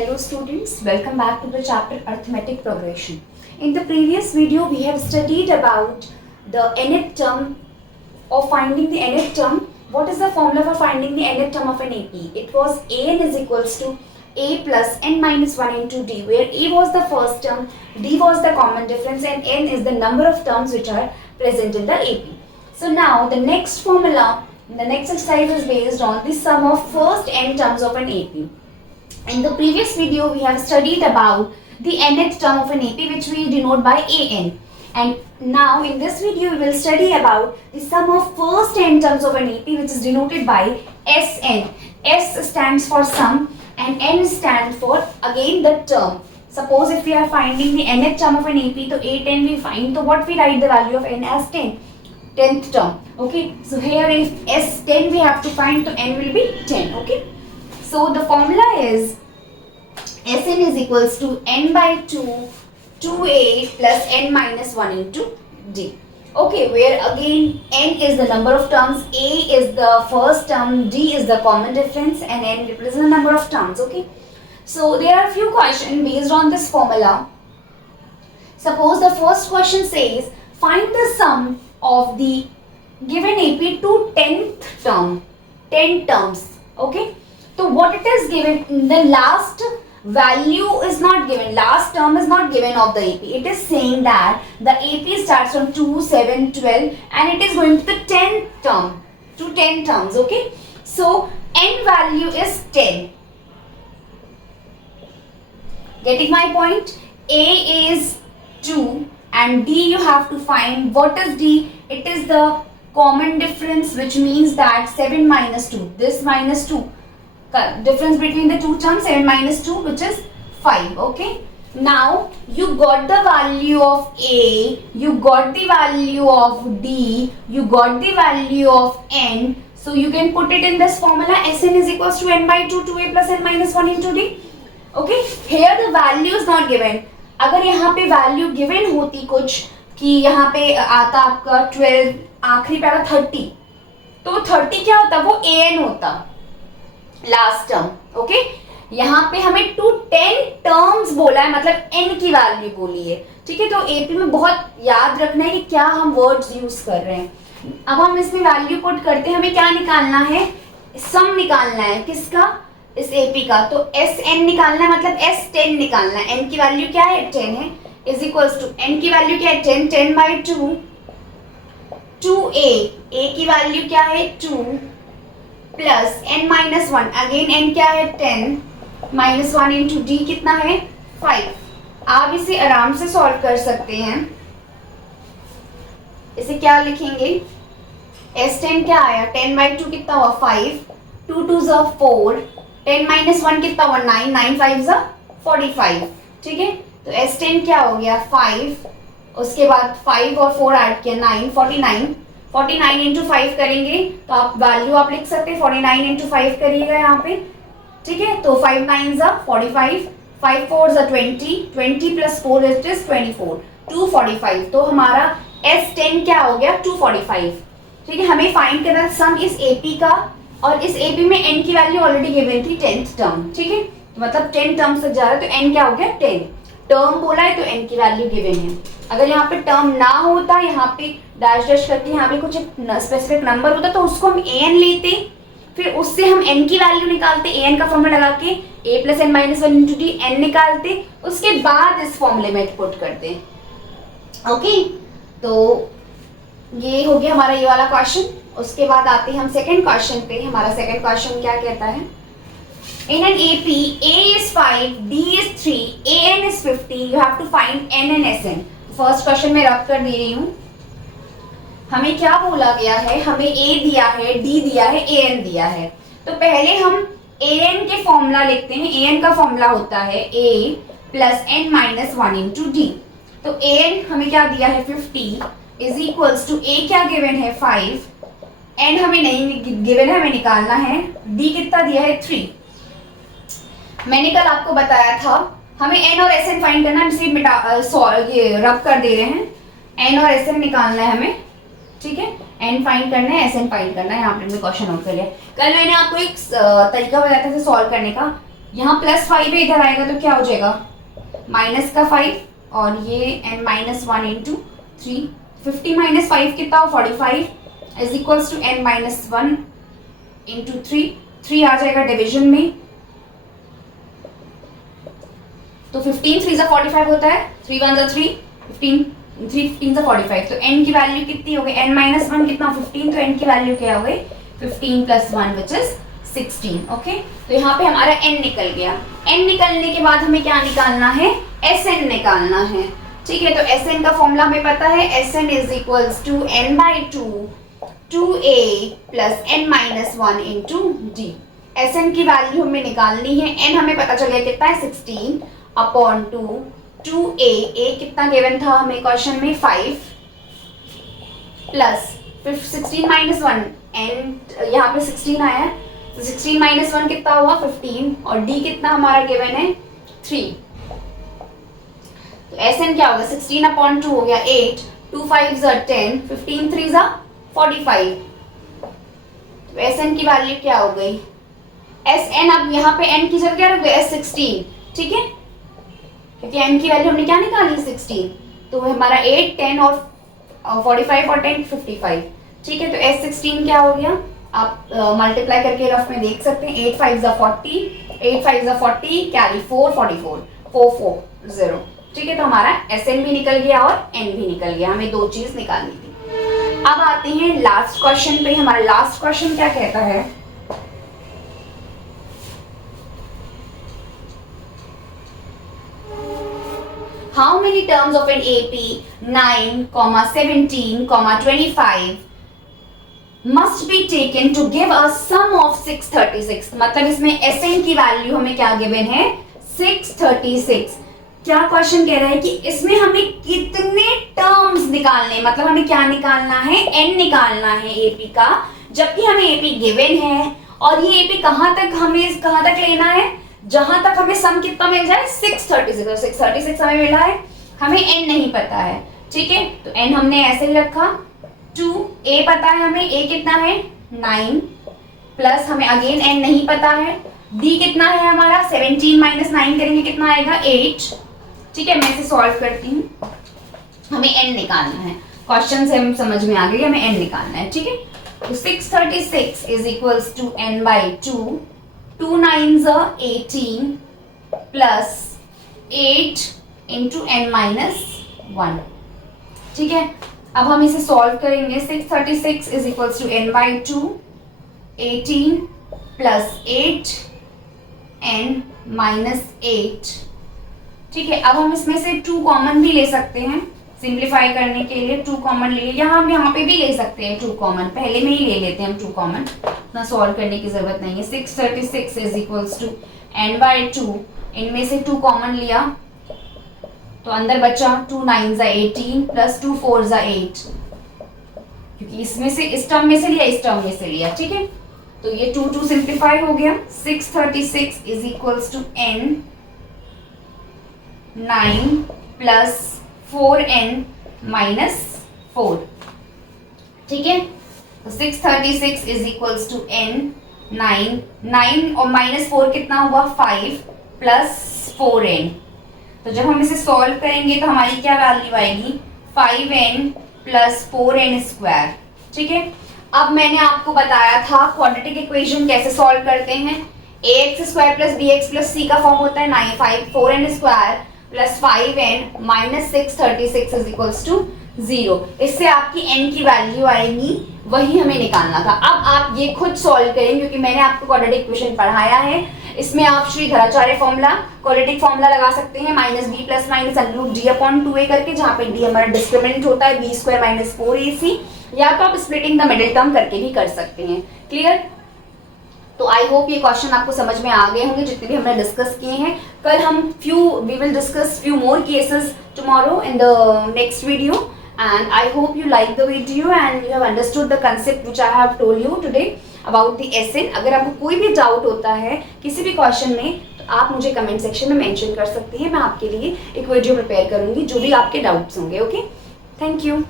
Hello students, welcome back to the chapter Arithmetic Progression. In the previous video, we have studied about the nth term or finding the nth term. What is the formula for finding the nth term of an AP? It was an is equals to a plus n minus 1 into d, where a was the first term, d was the common difference, and n is the number of terms which are present in the AP. So now the next formula, the next exercise is based on the sum of first n terms of an AP. In the previous video, we have studied about the nth term of an AP, which we denote by an. And now in this video, we will study about the sum of first n terms of an AP, which is denoted by Sn. S stands for sum and n stands for again the term. Suppose if we are finding the nth term of an AP, so 8 n we find. So what we write the value of n as 10. 10th term. Okay. So here if S10 we have to find, so n will be 10. Okay. So the formula is Sn is equals to n by 2, 2a plus n minus 1 into d. Okay, where again n is the number of terms, a is the first term, d is the common difference, and n represents the number of terms. Okay, so there are a few questions based on this formula. Suppose the first question says find the sum of the given AP to 10th term, 10 terms. Okay. So what it is given, the last value is not given, last term is not given of the AP. It is saying that the AP starts from 2, 7, 12 and it is going to the 10th term, to 10 terms, okay. So n value is 10. Getting my point? A is 2 and D you have to find. What is D? It is the common difference, which means that 7 minus 2, this minus 2. Difference between the two terms, 7 minus 2, which is 5. Okay. Now you got the value of A, you got the value of D, you got the value of n. So you can put it in this formula. Sn is equals to n by 2, 2a plus n minus 1 into d. Okay. Here the value is not given. अगर यहाँ पे value given होती कुछ कि यहाँ पे आता आपका 12, आखिरी पे आता 30, तो 30 क्या होता, वो an होता लास्ट टर्म. ओके, यहाँ पे हमें टू 10 टर्म्स बोला है, मतलब n की वैल्यू बोली है. ठीक है, तो एपी में बहुत याद रखना है कि क्या हम वर्ड्स यूज कर रहे हैं. अब हम इसमें वैल्यू पुट करते हैं, हमें क्या निकालना है, सम निकालना है किसका, इस एपी का. तो Sn निकालना है, मतलब S10 निकालना है. n की वैल्यू क्या है, 10 है, इज इक्वल्स टू n की वैल्यू क्या है, 10, 10 बाई 2, 2a, a की वैल्यू क्या है 2 plus n minus 1, again n क्या है 10 माइनस 1 इंटू डी कितना है 5. आप इसे आराम से सॉल्व कर सकते हैं. इसे क्या लिखेंगे, S10 क्या आया, 10 बाई 2 कितना हुआ 5, 2 2 ज़ा 4, 10 माइनस 1 कितना हुआ 9, 9 5 ज़ा 45. ठीक है, तो S10 क्या हो गया 5, उसके बाद 5 और 4 ऐड किया 9, 49. 49 इंटू 5 करेंगे तो आप वैल्यू आप लिख सकते हैं 49 इंटू 5 करिएगा यहाँ पे. ठीक है, तो 5 9 ज़ा 45, 5 4 ज़ा 20, 20 प्लस 4 इट इज 24, 245. तो हमारा S10 क्या हो गया 245. ठीक है, हमें फाइंड करना सम इस AP का, और इस AP में n की वैल्यू ऑलरेडी गिवन थी 10th टर्म. ठीक है, मतलब 10 टर्म तक जा रहा है, तो n क्या हो गया 10. टर्म बोला है तो n की वैल्यू गिवन है. अगर यहाँ पे टर्म ना होता, यहाँ पे डैश डैश करके यहाँ पे कुछ स्पेसिफिक नंबर होता, तो उसको हम an लेते, फिर उससे हम n की वैल्यू निकालते, an का फॉर्मूला लगा के a plus n minus 1 into D n निकालते, उसके बाद इस फॉर्मूले में पुट करते. ओके, तो ये हो गया हमारा ये वाला क्वेश्चन. उसके बाद आते हैं हम सेकेंड क्वेश्चन पे. हमारा सेकेंड क्वेश्चन क्या कहता है, in an AP, A is 5, D is 3, AN is 50, you have to find N and SN. First question में रब कर दे रही हूँ. हमें क्या बोला गया है, हमें A दिया है, D दिया है, AN दिया है. तो पहले हम AN के फॉर्मूला लिखते हैं. AN का फॉर्मूला होता है A plus n minus 1 into D. तो AN हमें क्या दिया है 50 इज इक्वल्स टू A क्या गिवन है 5, n हमें नहीं गिवन है, हमें निकालना है. D कितना दिया है 3. मैंने कल आपको बताया था हमें n और Sn फाइंड करना है, इसलिए ये रब कर दे रहे हैं. n और Sn निकालना है हमें. ठीक है, n फाइंड करना है, Sn फाइंड करना है. यहाँ पे क्वेश्चन नोट कर लिया. कल मैंने आपको एक तरीका बताया था सॉल्व करने का. यहाँ +5 है, इधर आएगा तो क्या हो जाएगा माइनस का 5 और ये n-1 इंटू 3, 50 माइनस 5 कितना हो 45 is equals to n-1 into 3 आ जाएगा डिविजन में, तो 15 3 45 होता है, 3 1 3 15 3 15 45, तो n की वैल्यू कितनी हो गई n-1 कितना 15, तो n की वैल्यू क्या हो गई 15 + 1 विच इज 16। ओके, तो यहाँ पे हमारा n निकल गया। n निकलने के बाद हमें क्या निकालना है Sn निकालना है। ठीक है, तो Sn का फॉर्मूला हमें पता है, Sn is equals to n/2 2a + n-1 into d। Sn की वैल्यू हमें निकालनी है, n हमें पता चल गया कितना है 16/2 2a, a कितना गिवन था हमें क्वेश्चन में 5 प्लस 16 - 1 n यहाँ पे 16 आया है, तो 16 - 1 कितना हुआ 15 और d कितना हमारा गिवन है 3। तो Sn क्या होगा 16/2 हो गया 8, 2 5 10, 15 3 45। तो Sn की वैल्यू क्या हो गई Sn, अब यहाँ पे n की जगह क्या रख गए S16, ठीक है, क्योंकि n की वैल्यू हमने क्या निकाली 16, तो हमारा 8 10 और 45 और 10 55। ठीक है, तो S16 क्या हो गया, आप मल्टीप्लाई करके रफ में देख सकते हैं, 8 5 40, 8 5 40, कैरी 4 44 440। ठीक है, तो हमारा Sn भी निकल गया और n भी निकल गया, हमें दो चीज निकालनी थी। अब आते हैं लास्ट क्वेश्चन पे। हमारा लास्ट क्वेश्चन क्या कहता है, how many terms of an AP 9, 17, 25 must be taken to give a sum of 636। मतलब इसमें Sn की वैल्यू हमें क्या गिवन है 636। क्या क्वेश्चन कह रहा है कि इसमें हमें कितने टर्म्स निकालने, मतलब हमें क्या निकालना है n निकालना है AP का, जबकि हमें AP गिवन है और ये AP कहां तक लेना है, जहां तक हमें सम कितना मिल जाए 636। 636 हमें मिला है, हमें n नहीं पता है। ठीक है, तो n हमने ऐसे ही रखा, 2a पता है हमें, a कितना है 9 प्लस हमें अगेन n नहीं पता है, d कितना है हमारा 17 - 9 करेंगे कितना आएगा 8। ठीक है, मैं इसे सॉल्व करती हूँ, हमें n निकालना है, क्वेश्चन से हम समझ में आ गई हमें n निकालना है। ठीक है, तो 636 is equals to n/2, 2 9s 18 plus 8 into n-1। ठीक है, अब हम इसे सॉल्व करेंगे, 636 is equals to n/2 18 plus 8 n-8। ठीक है, अब हम इसमें से 2 कॉमन भी ले सकते हैं, सिंप्लीफाई करने के लिए 2 कॉमन ले लिया, हम यहाँ पे भी ले सकते हैं 2 कॉमन, पहले में ही ले लेते हैं हम 2 कॉमन, ना सॉल्व करने की जरूरत नहीं है। 636 इज इक्वल्स टू n/2, इनमें से 2 कॉमन लिया तो अंदर बचा 2 9s 18 प्लस 2 4s 8, क्योंकि इसमें से इस टर्म में से लिया, इस टर्म में से लिया। ठीक है, तो ये 2 सिंप्लीफाई हो गया, 636 is equals to n9 plus 4n-4। ठीक है, तो 636 इज इक्वल्स टू n9 और -4 कितना हुआ 5 प्लस 4n। तो जब हम इसे सॉल्व करेंगे तो हमारी क्या वैल्यू आएगी 5n प्लस 4n स्क्वायर। ठीक है, अब मैंने आपको बताया था क्वाड्रेटिक इक्वेशन कैसे सॉल्व करते हैं, ax² plus bx plus c का फॉर्म होता है 4n square plus 5n minus 636 is equals to 0। इससे आपकी n की वैल्यू आएगी, वही हमें निकालना था। अब आप ये खुद सॉल्व करें, क्योंकि मैंने आपको क्वाड्रेटिक इक्वेशन पढ़ाया है, इसमें आप श्रीधराचार्य फॉर्मूला क्वाड्रेटिक फॉर्मूला लगा सकते हैं, -b प्लस माइनस √d/2a करके, जहाँ पे d हमारा डिस्क्रिमिनेंट होता है b² माइनस 4ac, या तो आप स्प्लिटिंग द मिडिल टर्म करके भी कर सकते हैं। क्लियर? तो आई होप ये क्वेश्चन आपको समझ में आ गए होंगे जितने भी हमने डिस्कस किए हैं। कल हम we will discuss few more cases tomorrow in the next video, and I hope you like the video and you have understood the concept which I have told you today about the Sn। अगर आपको कोई भी doubt होता है किसी भी question में तो आप मुझे कमेंट सेक्शन में मेंशन कर सकते हैं, मैं आपके लिए एक वीडियो प्रिपेयर करूंगी जो भी आपके डाउट्स होंगे। Okay, thank you.